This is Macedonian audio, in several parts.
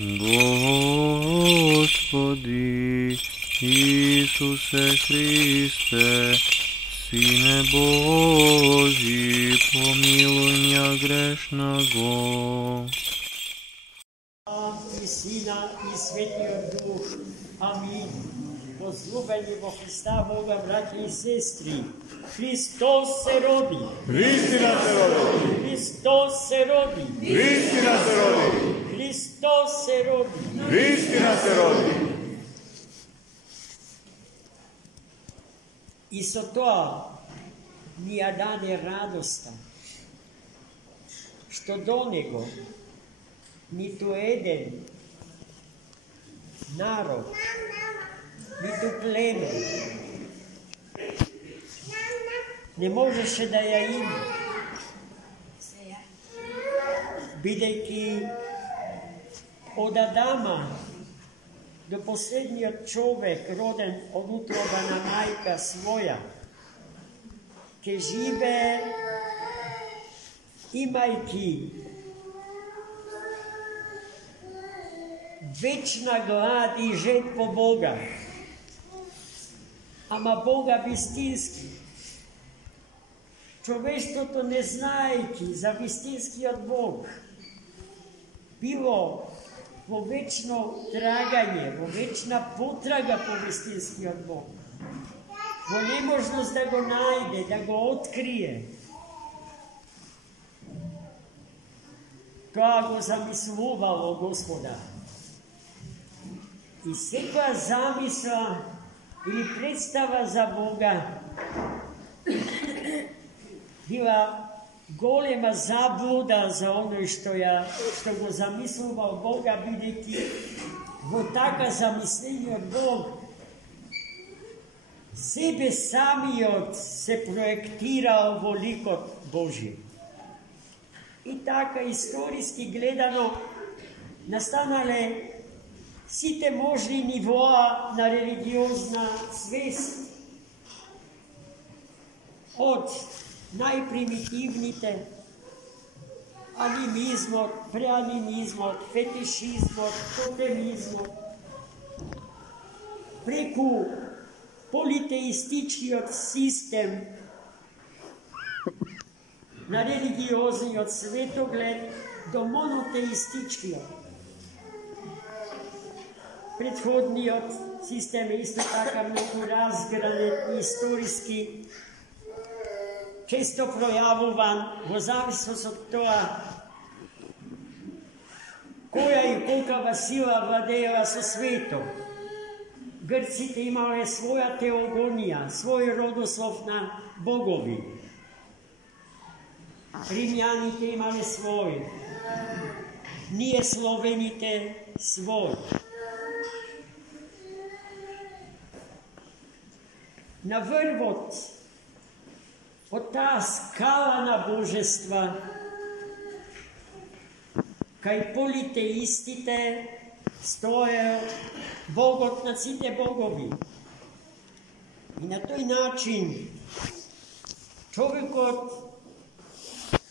Господи Исусе Христе, Сине Божий, помилуй меня грешного. І Сина, і Святий Дух. Амінь. Возлюблені во Христа Бога, браті і сестри, Христос се роди. Христина се роди. Христос се роди. Христина се роди. Христос се роди. Христина се роди. И со тоа ни ја даде радоста, што до Него ниту еден народ, ниту племе не можеше да ја има, бидејќи од Адама до последниот човек роден од утроба на мајка своја, ке живее имајќи вечна глад и жед по Бога, ама Бога вистински. Човештвото не знаејќи за вистинскиот Бог, било во вечно трагање, во вечна потрага по вистинскиот Бог, во неможност да го најде, да го открие. Тоа го замислувало Господа. И секоја замисла или представа за Бога била голема заблуда за оној што го замислувал Бога, бидејќи во така замислениот Бог себе самиот се проектирал во ликот Божи. И така историски гледано настанале сите можни нивоа на религиозна свест, од најпримитивните, анимизмот, преанимизмот, фетишизмот, тотемизмот, преку политеистичкиот систем на религиозниот светоглед до монотеистичкиот. Предходниот систем е исто така многу разгранет и историски, често пројавуван во зависност од тоа која и колкава сила владеела со светот. Грците имале своја теогонија, свој родослов на богови. Римјаните имале свој. Ние словените свој. На врвот од таа скала на божества, кај политеистите стоел Богот на сите богови. И на тој начин човекот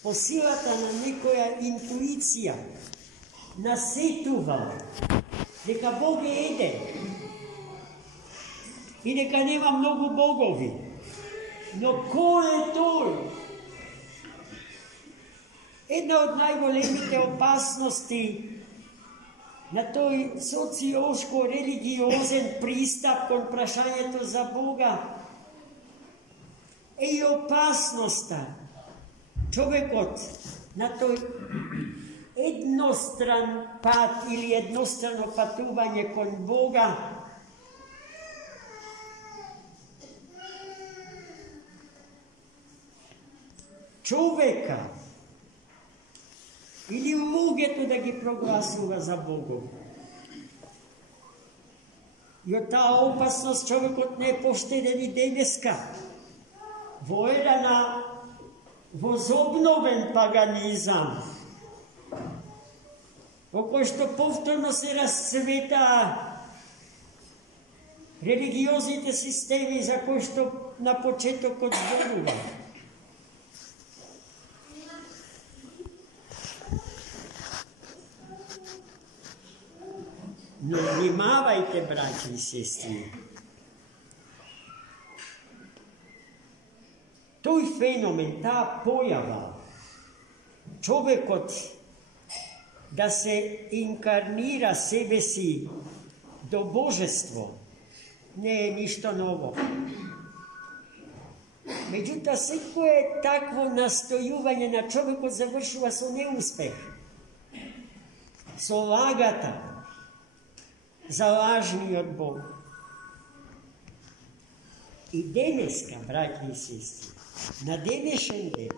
по силата на некоја интуиција насетувал дека Бог е еден и дека нема многу богови. Но кој е тој? Една од најголемите опасности на тој социолошко-религиозен пристап кон прашањето за Бога е и опасноста човекот на тој едностран пат или еднострано патување кон Бога човека или луѓето да ги прогласува за Богов. И од таа опасност човекот не е поштеден и денеска. Во ера на возобновен паганизам, во кој што повторно се расцвета религиозните системи за кои што на почетокот зборува. Но внимавайте, браќи и сестри. Тој феномен, таа појава, човекот да се инкарнира себе си до божество, не е ништо ново. Меѓутоа, секое такво настојување на човекот завршува со неуспех. Со лагата за лажниот Бог. И денеска, браќи и сестри, на денешен ден,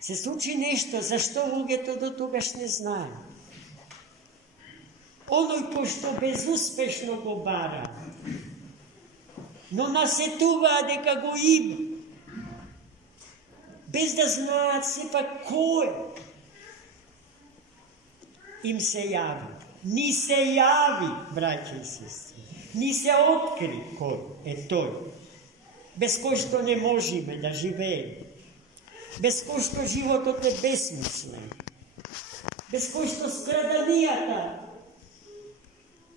се случи нешто за што луѓето до тогаш не знаат. Оној кој што безуспешно го бара, но насетуваат дека го има, без да знаат сепак кој им се јави. Ни се јави, браќи и сестри, ни се откри кој е тој, без кој што не можеме да живееме, без кој што животот е бесмислен, без кој што страданијата,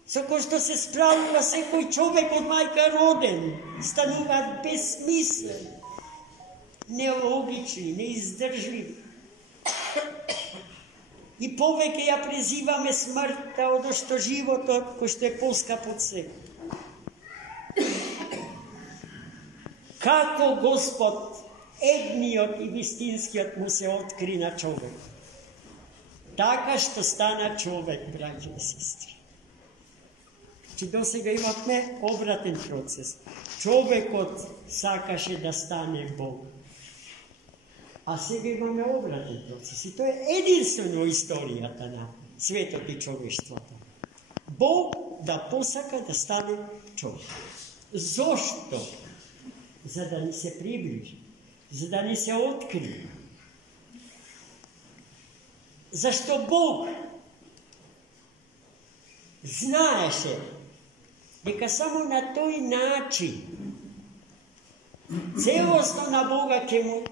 со кој што се справува секој човек од мајка роден, стануваат безсмислени, нелогични, неиздржливи. И повеќе ја презиваме смртта од што животот, кој што е поскап од се. Како Господ, едниот и вистинскиот, му се откри на човек. Така што стана човек, браќи и сестри. Че до сега имавме обратен процес. Човекот сакаше да стане Бог. А сега имаме обратен процес. И тоа е единствено историјата на светот и човештвото. Бог да посака да стане човек. Зошто? За да ни се приближи, за да ни се откри. Зашто Бог знаеше дека само на тој начин целосно на Бога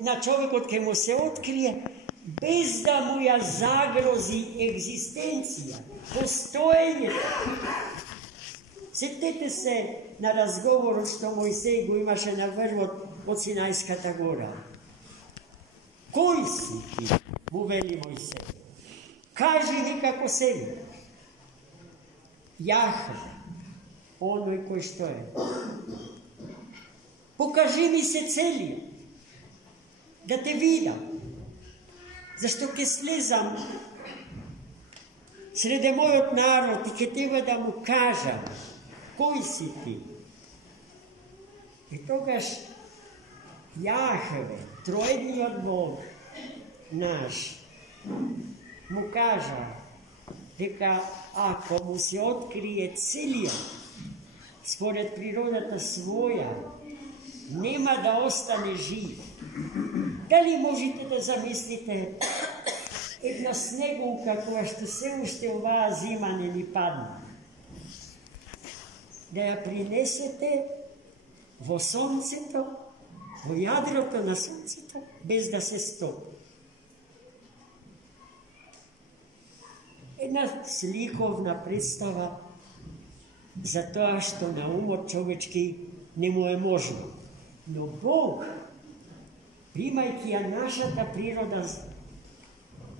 на човекот ќе му се открие, без да му ја загрози екзистенција, постоењето. Сетете се на разговорот што Мојсей го имаше на врвот од Синајската гора. Кој си ти, му вели Мојсей? Кажи ми како себе. Јахве, оној кој што е. Покажи ми се целиот, да те видам, зашто ќе слезам среде мојот народ и ќе треба да му кажам кој си ти. И тогаш Јахве, троедниот Бог наш, му кажа дека ако му се открие целиот според природата своја, нема да остане жив. Дали можете да замислите една снегулка која што се уште оваа зима не ни падна, да ја принесете во сонцето, во јадрото на сонцето, без да се стопи? Една сликовна представа за тоа што на умот човечки не му е можно. Но Бог, примајќи ја нашата природа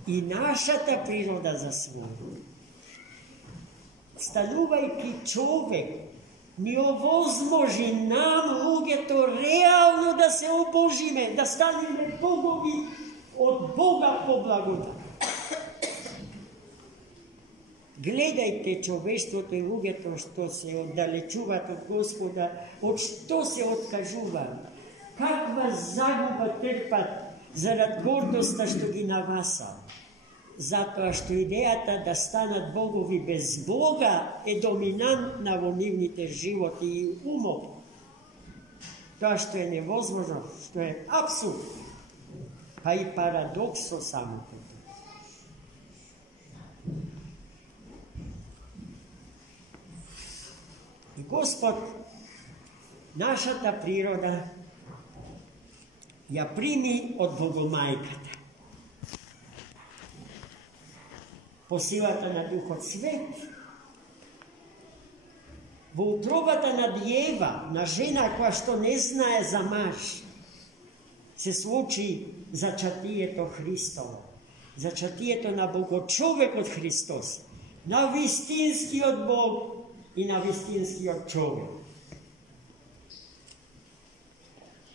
и нашата природа за своја, станувајќи човек, ни овозможи нам, луѓето, реално да се обожиме, да станеме богови од Бога по благодат. Гледајте човештвото и луѓето што се оддалечуваат од Господа, од што се откажуваат, каква загуба трпат зарад гордоста што ги наваса. Затоа што идејата да станат богови без Бога е доминантна во нивните животи и умови. Тоа што е невозможно, што е апсурд, па и парадокс со самото. И Господ нашата природа ја прими од Богомајката. По силата на Духот Свет во утробата на дјева, на жена која што не знае за маж, се случи зачатието Христово, зачатието на Богочовекот Христос, на вистинскиот Бог и на вистинскиот човек.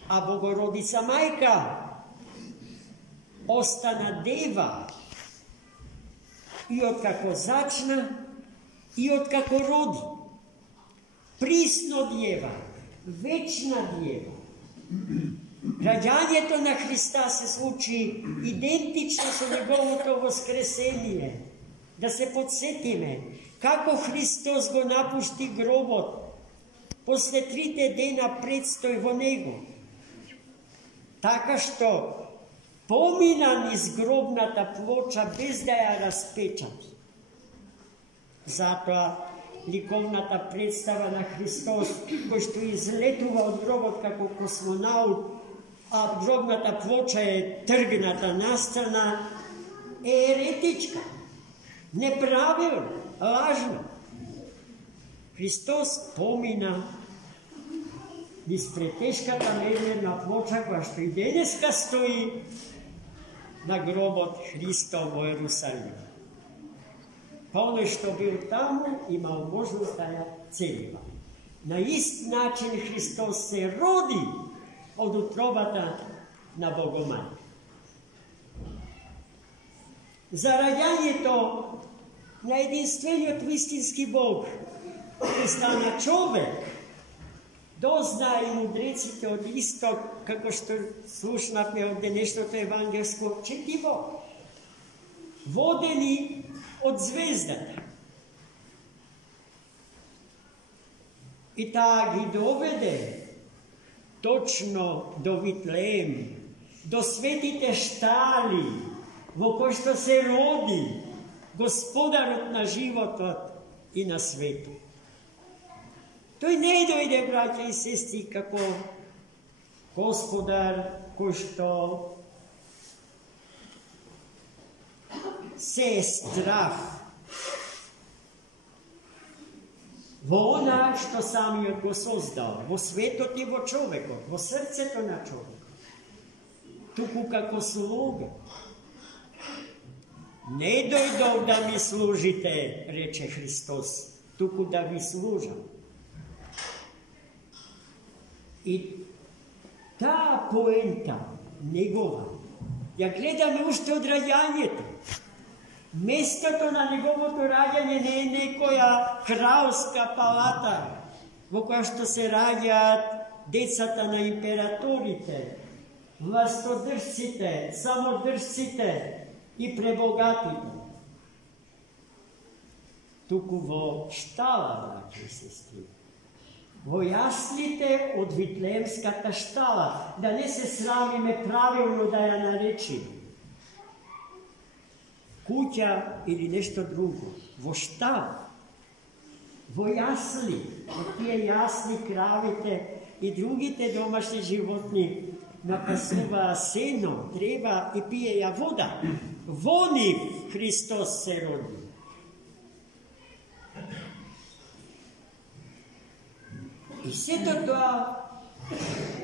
А Богородица мајка остана дева и откако зачна и откако роди. Присно дјева, вечна дјева. Раѓањето на Христа се случи идентично со неговото воскресение. Да се подсетиме како Христос го напушти гробот после 3 дена предстој во него. Така што помина низ гробната плоча без да ја распечати. Затоа ликовната представа на Христос, кој што излетува од гробот како космонаут, а гробната плоча е тргната настрана, е еретичка, неправилна, лажна. Христос помина низ претешката мермерна плоча, која што и денеска стои на гробот Христов во Ерусалим. Па оној што бил таму, имал можност да ја целива. На ист начин Христос се роди од утробата на Богомајка. За раѓањето на единствениот вистински Бог, кој стана човек, дознаа и мудреците од исток, како што слушнавме од денешното евангелско четиво, водени од звездата. И таа ги доведе точно до Витлеем, до светите штали, во кој што се роди Господарот на животот и на светот. Тој не дојде, браќа и сестри, како Господар кој што се е здрав во она што самиот го создал, во светот и во човекот, во срцето на човекот, туку како слуга. Не дојдов да ми служите, рече Христос, туку да ви служам. И таа поента негова ја гледаме уште од раѓањето. Местото на неговото раѓање не е некоја кралска палата во која што се раѓаат децата на императорите, властодржците, самодржците и пребогатите. Туку во штала, браќи и сестри, во јаслите од Витлеемската штала, да не се срамиме правилно да ја наречиме куќа или нешто друго, во штала, во јасли, во тие јасли кравите и другите домашни животни напасуваа сено, древа и пиеја вода. Во нив Христос се роди. И сето тоа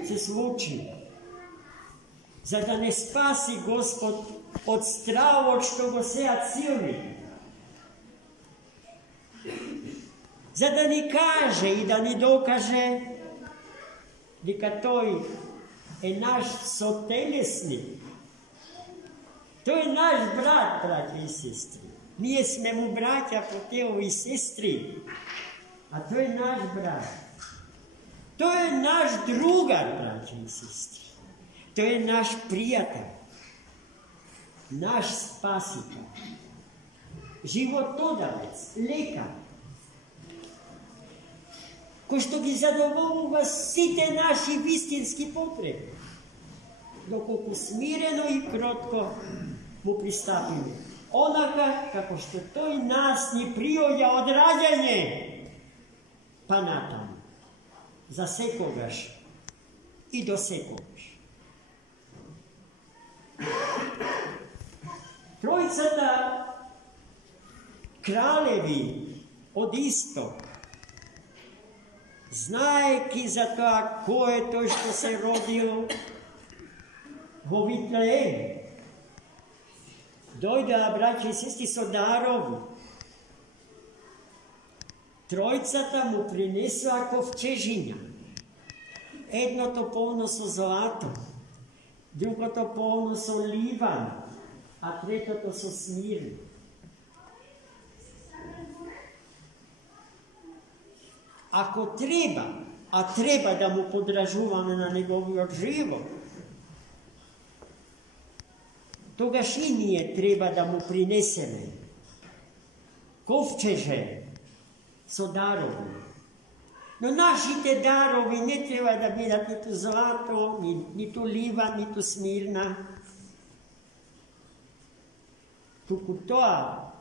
се случи за да не спаси Господ од стравот што го сеат силни, за да ни каже и да ни докаже дека тој е наш сотелесник. Тој е наш брат, браќа и сестри. Ние сме му браќа по тело и сестри, а тој е наш брат. Тој е наш другар, браќа и сестри. Тој е наш пријател, наш спасител, животодавец, лекар, кој што ги задоволува сите наши вистински потреби, доколку смирено и кротко му пристапиме. Онака како што тој нас ни приоѓа од раѓање, па натаму, за секогаш и до секогаш. Тројцата кралеви од исток знаеки за тоа кој е тој што се родил во Витлеем. Дојдоа браќа и сестри со дарови. Тројцата му принесоа ковчежиња. Едното полно со злато, другото полно со ливан, а третото со смирн. Ако треба, а треба да му подражуваме на неговиот живот, тогаш и ние треба да му принесеме ковчеже со дарови. Но нашите дарови не треба да бидат ниту злато, ниту ливан, ниту смирна. Туку тоа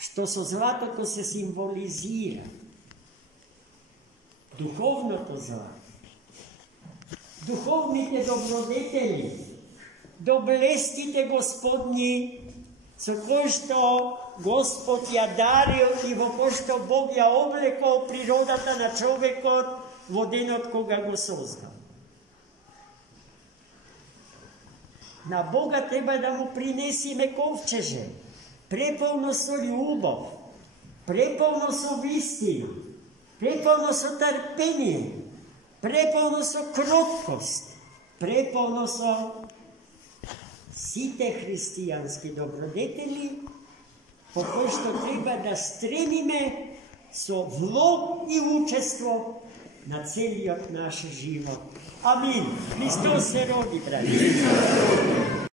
што со златото се символизира духовното злато, духовните добродетели, доблестите Господни, со кој што Господ ја дарил и во кој што Бог ја облекол природата на човекот во денот кога го создал. На Бога треба да му принесиме ковчеже, преполно со љубов, преполно со вистина, преполно со трпение, преполно со кроткост, преполно со сите христијански добродетели, по кој што треба да стремиме со влог и учество на целиот наш живот. Амин. Христос се роди, браќа.